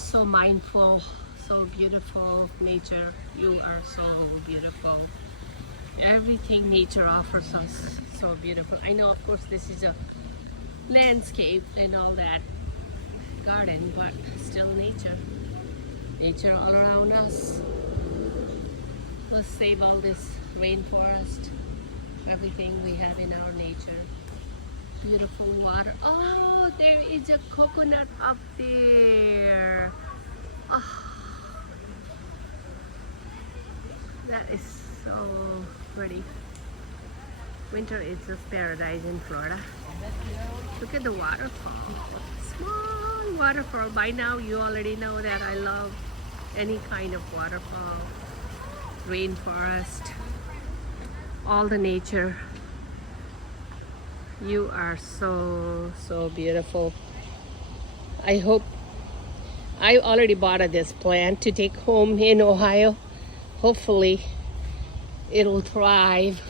so mindful, so beautiful. Nature, you are so beautiful. Everything nature offers us so beautiful. I know, of course, this is a landscape and all that garden, but still nature. Nature all around us. Let's save all this rainforest, everything we have in our nature. Beautiful water. Oh, there is a coconut up there. Oh, that is so pretty. Winter is just paradise in Florida. Look at the waterfall. Small waterfall. By now you already know that I love any kind of waterfall. Rainforest. All the nature. You are so beautiful. I hope I already bought this plant to take home in Ohio. Hopefully it'll thrive.